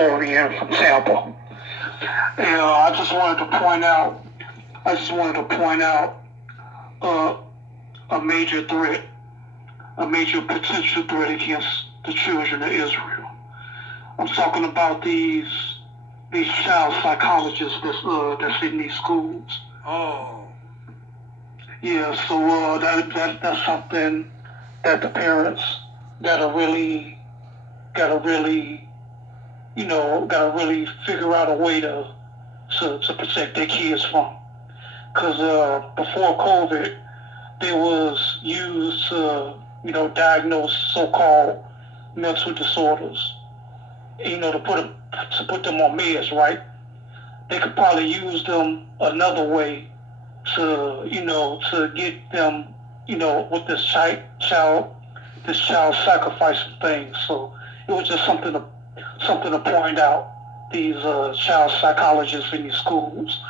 historian from Tampa. And I just wanted to point out uh, a major threat, a major potential threat against the children of Israel. I'm talking about these child psychologists that's in these schools. Oh. Yeah, so that's something that the parents gotta really figure out a way to protect their kids from. Because before COVID, they was used to diagnose so-called mental disorders. To put them on meds, right? They could probably use them another way to get them with this child sacrifice thing. So it was just something to point out. These child psychologists in these schools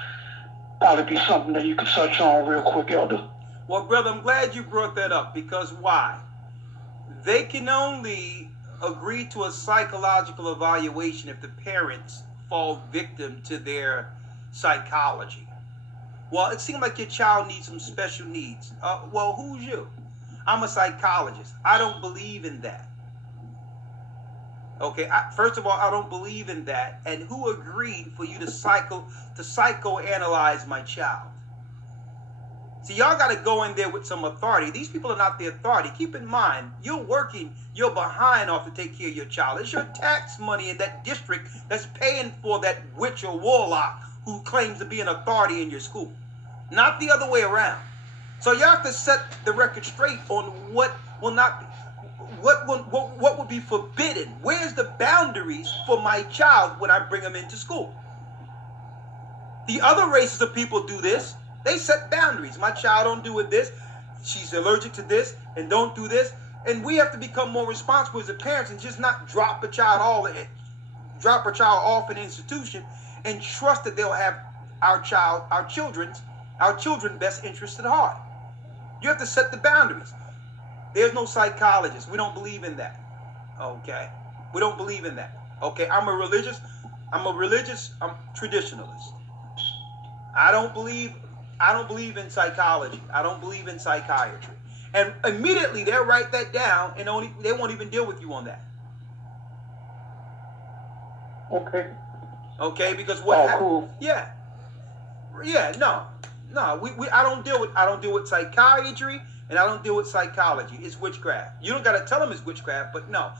probably be something that you can touch on real quick, Elder. Well, brother, I'm glad you brought that up, because why? They can only agree to a psychological evaluation if the parents fall victim to their psychology. Well, it seems like your child needs some special needs. Well, who's you? I'm a psychologist. I don't believe in that. Okay, first of all, I don't believe in that. And who agreed for you to psychoanalyze my child? See, y'all got to go in there with some authority. These people are not the authority. Keep in mind, you're working, you're behind off to take care of your child. It's your tax money in that district that's paying for that witch or warlock who claims to be an authority in your school. Not the other way around. So you have to set the record straight on what will not, what would be forbidden. Where's the boundaries for my child when I bring them into school? The other races of people do this. They set boundaries. My child don't do with this. She's allergic to this and don't do this. And we have to become more responsible as parents and just not drop a child off in an institution and trust that they'll have our children's best interest at heart. You have to set the boundaries. There's no psychologist. We don't believe in that. Okay? We don't believe in that. Okay? I'm a religious traditionalist. I don't believe in psychology. I don't believe in psychiatry. And immediately they'll write that down and they won't even deal with you on that. Okay. Okay, because what cool. Yeah. No. I don't deal with psychiatry, and I don't deal with psychology. It's witchcraft. You don't got to tell them it's witchcraft, but no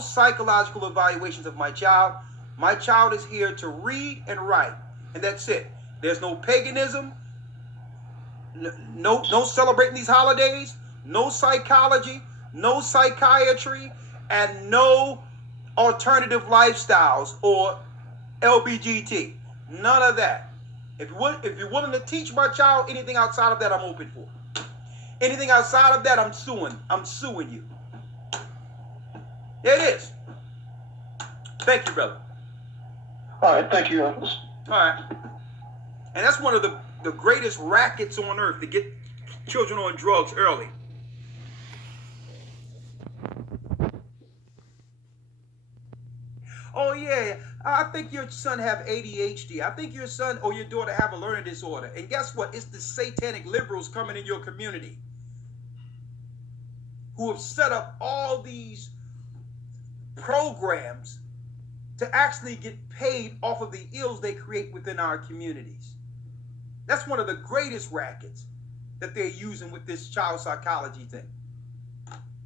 psychological evaluations of my child. My child is here to read and write, and that's it. There's no paganism, no celebrating these holidays, no psychology, no psychiatry, and no alternative lifestyles or LBGT. None of that. If you're willing to teach my child anything outside of that, I'm open for. Anything outside of that, I'm suing you. There it is. Thank you, brother. All right, thank you. All right. And that's one of the greatest rackets on earth, to get children on drugs early. Oh, yeah, I think your son have ADHD. I think your son or your daughter have a learning disorder. And guess what? It's the satanic liberals coming in your community who have set up all these programs to actually get paid off of the ills they create within our communities. That's one of the greatest rackets that they're using with this child psychology thing.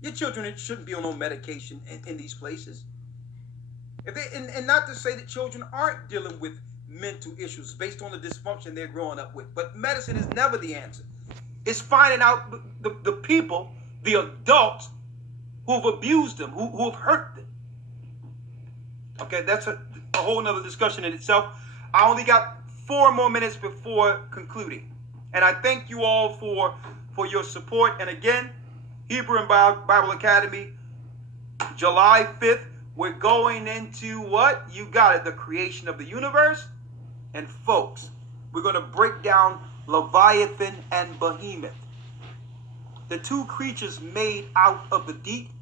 Your children shouldn't be on no medication in these places. And not to say that children aren't dealing with mental issues based on the dysfunction they're growing up with, but medicine is never the answer. It's finding out the people, the adults who've abused them, who've hurt them. Okay, that's a whole nother discussion in itself. I only got 4 more minutes before concluding. And I thank you all for your support. And again, Hebrew and Bible Academy, July 5th, we're going into what? You got it, the creation of the universe. And folks, we're going to break down Leviathan and Behemoth. The two creatures made out of the deep.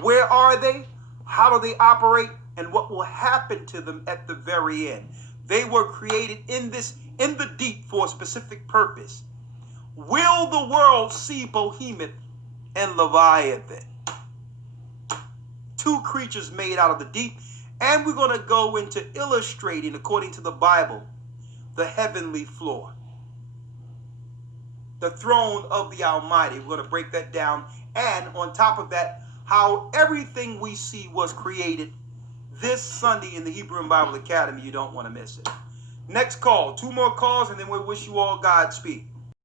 Where are they? How do they operate? and what will happen to them at the very end. They were created in the deep for a specific purpose. Will the world see Behemoth and Leviathan? Two creatures made out of the deep. And we're going to go into illustrating, according to the Bible, the heavenly floor, the throne of the Almighty. We're going to break that down. And on top of that, how everything we see was created this Sunday in the Hebrew and Bible Academy. You don't want to miss it. Next call. 2 more calls, and then we'll wish you all Godspeed.